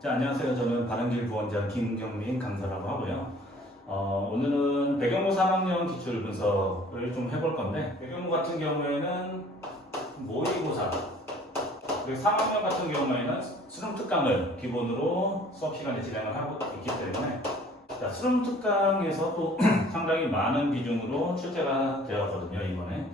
자, 안녕하세요. 저는 바른길 부원장 김경민 강사라고 하고요. 오늘은 배경무 3학년 기출 분석을 좀 해볼 건데, 배경무 같은 경우에는 모의고사, 그리고 3학년 같은 경우에는 수능 특강을 기본으로 수업 시간에 진행을 하고 있기 때문에, 자, 수능 특강에서 또 상당히 많은 비중으로 출제가 되었거든요, 이번에.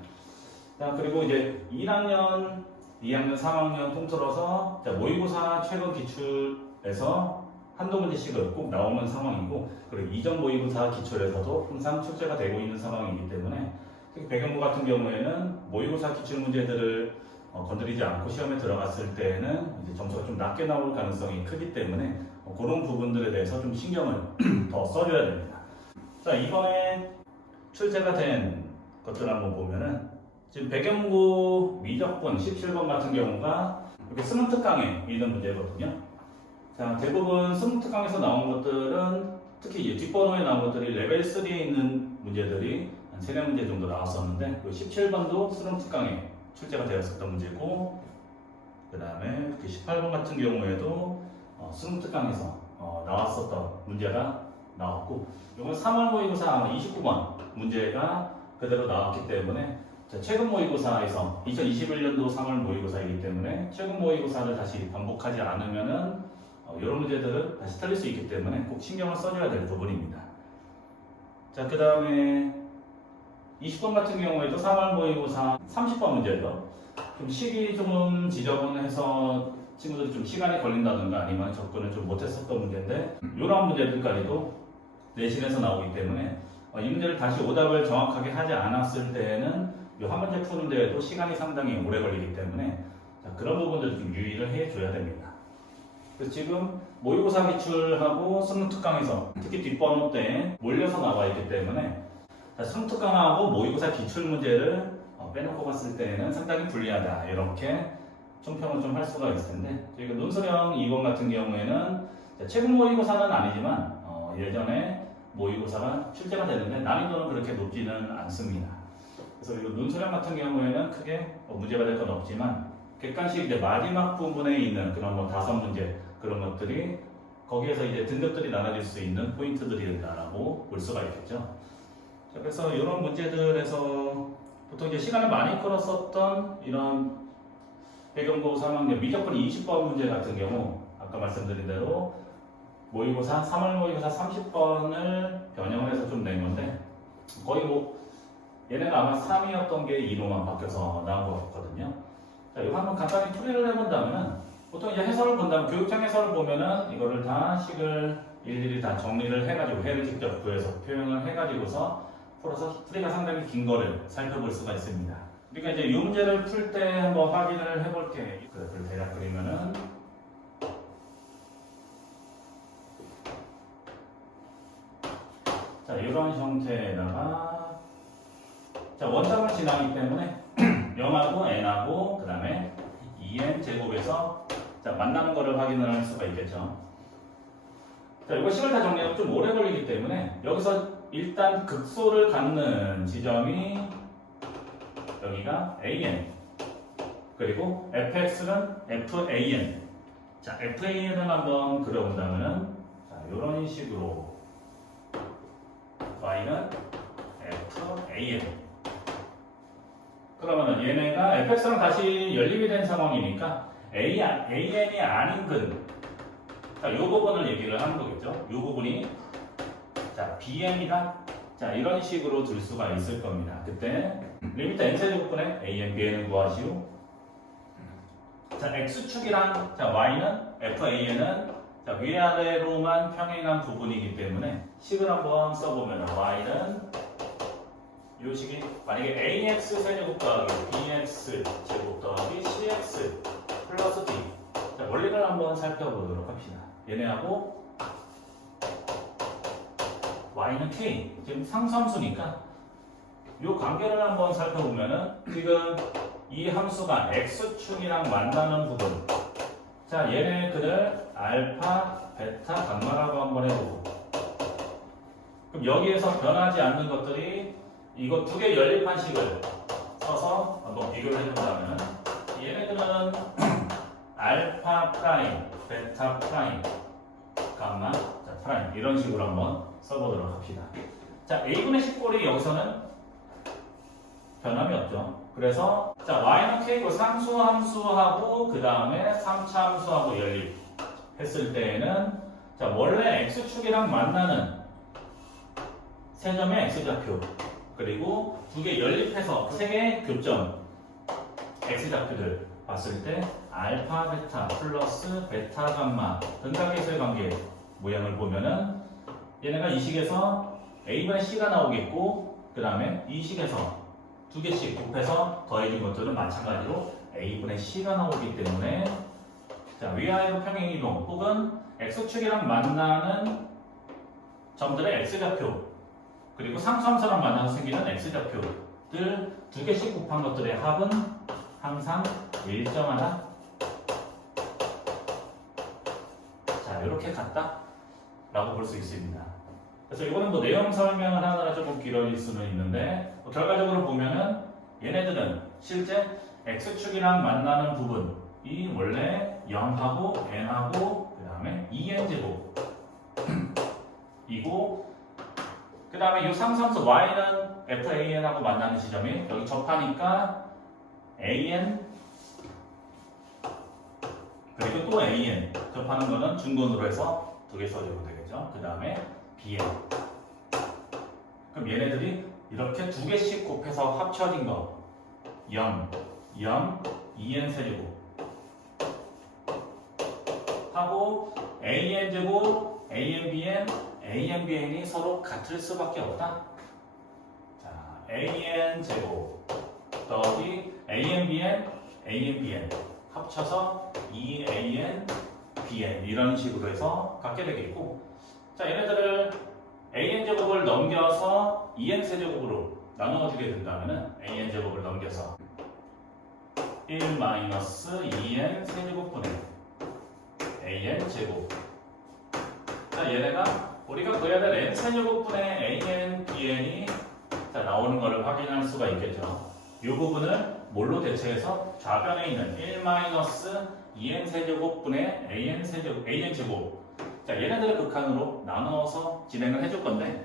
자, 그리고 이제 1학년, 2학년, 3학년 통틀어서 모의고사 최근 기출에서 한두 문제씩은 꼭 나오는 상황이고, 그리고 이전 모의고사 기출에서도 항상 출제가 되고 있는 상황이기 때문에, 특히 배경무 같은 경우에는 모의고사 기출 문제들을 건드리지 않고 시험에 들어갔을 때에는 이제 점수가 좀 낮게 나올 가능성이 크기 때문에 그런 부분들에 대해서 좀 신경을 더 써줘야 됩니다. 자, 이번에 출제가 된 것들 한번 보면은, 지금 배경무 미적분 17번 같은 경우가 이렇게 수능 특강에 있는 문제거든요. 자, 대부분 수능 특강에서 나온 것들은 특히 이제 뒷번호에 나온 것들이 레벨 3에 있는 문제들이 한 3-4문제 정도 나왔었는데, 17번도 수능 특강에 출제가 되었었던 문제고, 그 다음에 18번 같은 경우에도 수능 특강에서 나왔었던 문제가 나왔고, 이건 3월 모의고사 29번 문제가 그대로 나왔기 때문에, 자, 최근 모의고사에서 2021년도 3월 모의고사이기 때문에 최근 모의고사를 다시 반복하지 않으면은 이런 문제들을 다시 틀릴 수 있기 때문에 꼭 신경을 써줘야 될 부분입니다. 자, 그 다음에 20번 같은 경우에도 3월 모의고사 30번 문제죠. 좀 시기 좀 지저분해서 친구들이 좀 시간이 걸린다든가 아니면 접근을 좀 못했었던 문제인데, 이런 문제들까지도 내신에서 나오기 때문에 이 문제를 다시 오답을 정확하게 하지 않았을 때에는 이 한 문제 푸는 데에도 시간이 상당히 오래 걸리기 때문에, 자, 그런 부분들 좀 유의를 해줘야 됩니다. 그래서 지금 모의고사 기출하고 수능 특강에서 특히 뒷번호 때 몰려서 나와 있기 때문에, 자, 수능 특강하고 모의고사 기출 문제를 빼놓고 봤을 때는 상당히 불리하다, 이렇게 총평을 좀 할 수가 있을 텐데, 저희가 논술형 2번 같은 경우에는 최근 모의고사는 아니지만 예전에 모의고사가 출제가 되는데 난이도는 그렇게 높지는 않습니다. 그래서 이 논술형 같은 경우에는 크게 문제가 될 건 없지만, 객관식 이제 마지막 부분에 있는 그런 5문제 그런 것들이 거기에서 이제 등급들이 나눠질 수 있는 포인트들이다라고 볼 수가 있겠죠. 자, 그래서 이런 문제들에서 보통 이제 시간을 많이 끌었었던 이런 배경고 3학년 미적분 20번 문제 같은 경우, 아까 말씀드린 대로 모의고사 3월 모의고사 30번을 변형을 해서 좀 낸 건데, 거의 얘네가 아마 3이었던 게 2로만 바뀌어서 나온 것 같거든요. 자, 이거 한번 간단히 풀이를 해본다면은, 보통 이제 해설을 본다면, 교육청 해설을 보면은 이거를 다 식을 일일이 다 정리를 해가지고 해를 직접 구해서 표현을 해가지고서 풀어서 풀이가 상당히 긴 거를 살펴볼 수가 있습니다. 그러니까 이제 이 문제를 풀 때 한번 확인을 해볼게. 그래프를 대략 그리면은, 자, 이런 형태에다가, 자, 원점을 지나기 때문에 0하고 n하고 그 다음에 2n 제곱에서 자, 만나는 거를 확인을 할 수가 있겠죠. 자, 이거 식을 다 정리하면 좀 오래 걸리기 때문에 여기서 일단 극소를 갖는 지점이 여기가 an, 그리고 fx는 fan. 자, fan을 한번 그려본다면은, 자, 이런 식으로 y는 fan. 그러면은 얘네가 fx랑 다시 연립이 된 상황이니까 an이 아닌 근, 자, 이 부분을 얘기를 하는 거겠죠. 이 부분이 자 bn이다. 자, 이런 식으로 둘 수가 있을 겁니다. 그때 리미트 n세제곱분의 an, bn을 구하시오. 자, x축이랑 자 y는 fan은 자, 위아래로만 평행한 부분이기 때문에 식을 한번 써보면 y는 이 식이 만약에 ax 세제곱 더하기 bx 제곱 더하기 cx 플러스 d. 자, 원리를 한번 살펴보도록 합시다. 얘네하고 y는 k, 지금 상수함수니까 이 관계를 한번 살펴보면은, 지금 이 함수가 x축이랑 만나는 부분, 자, 얘네들을 알파, 베타, 감마라고 한번 해보고, 그럼 여기에서 변하지 않는 것들이 이거 두 개 연립한 식을 써서 한번 비교를 해본다면, 얘네들은 알파 프라임 베타 프라임, 감마, 자, 프라임 이런 식으로 한번 써보도록 합시다. 자, a분의 10꼴이 여기서는 변함이 없죠. 그래서 자, y는 k고 상수 함수하고 그 다음에 3차 함수하고 연립했을 때에는 자, 원래 x축이랑 만나는 세 점의 x좌표 그리고 두 개 연립해서 세 개의 교점 x좌표들 봤을 때 알파 베타 플러스 베타 감마 등각계수의 관계 모양을 보면은 얘네가 이 식에서 a분의 c가 나오겠고 그 다음에 이 식에서 두 개씩 곱해서 더해진 것들은 마찬가지로 a분의 c가 나오기 때문에 자, 위아래로 평행이동 혹은 x축이랑 만나는 점들의 x좌표 그리고 상수함수랑 만나서 생기는 x좌표들 두 개씩 곱한 것들의 합은 항상 일정하다. 자, 이렇게 같다 라고 볼 수 있습니다. 그래서 이거는 뭐 내용 설명을 하느라 조금 길어질 수는 있는데 결과적으로 보면은 얘네들은 실제 x축이랑 만나는 부분이 원래 0하고 n하고 그 다음에 2n제곱 이고 그 다음에 이 상수함수 y는 fan하고 만나는 지점이 여기 접하니까 an 그리고 또 an 접하는 거는 중근으로 해서 두 개 써줘도 되겠죠. 그 다음에 bn 그럼 얘네들이 이렇게 두 개씩 곱해서 합쳐진 거 0, 0, 2n 세제곱 하고 an제곱, anbn, anbn이 서로 같을 수밖에 없다. 자, an제곱 더하기 anbn, anbn 합쳐서 2an, bn 이런 식으로 해서 갖게 되겠고 자, 얘네들을 an제곱을 넘겨서 2n 세제곱으로 나누어주게 된다면은 an제곱을 넘겨서 1-2n 세제곱분의 an제곱 자, 얘네가 우리가 구해야 될 n 세제곱분의 an, bn이 자, 나오는 것을 확인할 수가 있겠죠. 이 부분을 뭘로 대체해서 좌변에 있는 1-2n 세제곱분의 an제곱 자, 얘네들을 극한으로 나누어서 진행을 해줄 건데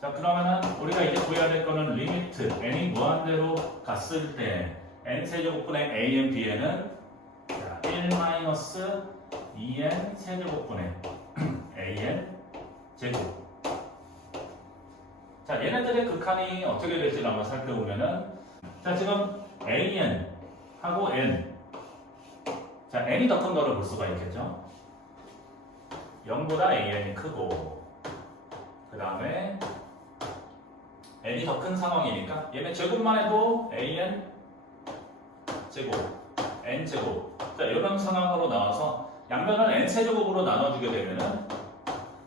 자, 그러면은 우리가 이제 구해야 될 거는 리미트 n이 무한대로 갔을 때 n 세제곱분의 an, bn은 1-2n 세제곱분의 an 제곱 자, 얘네들의 극한이 어떻게 될지 한번 살펴보면은 자, 지금 an 하고 n 자, n이 더 큰 거를 볼 수가 있겠죠. 0보다 an이 크고 그 다음에 n이 더 큰 상황이니까 얘네 제곱만 해도 an 제곱, n 제곱 자, 이런 상황으로 나와서 양면을 n 세제곱으로 나눠주게 되면은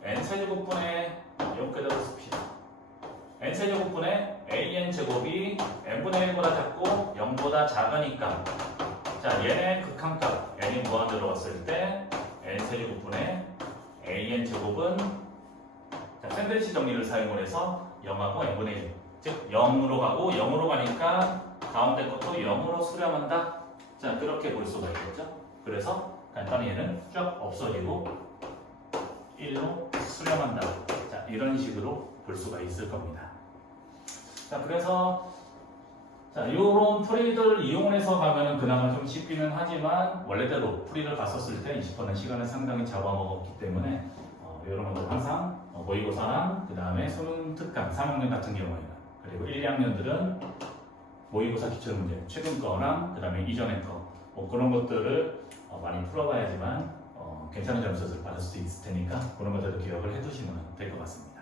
n 세제곱분의 이렇게 씁시다. n 세제곱분의 an 제곱이 n분의 1보다 작고 0보다 작으니까 자, 얘네 극한값 n이 무한대로 왔을 때 n 세제곱분의 an 제곱은 자, 샌드위치 정리를 사용을 해서 0하고 n분의 1 즉 0으로 가고 0으로 가니까 가운데 것도 0으로 수렴한다. 자, 그렇게 볼 수가 있겠죠. 그래서 간단히 얘는 쫙 없어지고 1로 수렴한다. 자, 이런 식으로 볼 수가 있을 겁니다. 자, 그래서 자, 이런 풀이들 이용해서 가면은 그나마 좀 쉽기는 하지만 원래대로 풀이를 갔었을 때 20분의 시간을 상당히 잡아먹었기 때문에 여러분들 항상 모의고사랑 그 다음에 수능 특강 3학년 같은 경우에는 그리고 1, 2학년들은 모의고사 기출문제 최근 거랑 그 다음에 이전의 거 뭐 그런 것들을 많이 풀어봐야지만 괜찮은 점수를 받을 수 있을 테니까 그런 것들을 기억을 해두시면 될 것 같습니다.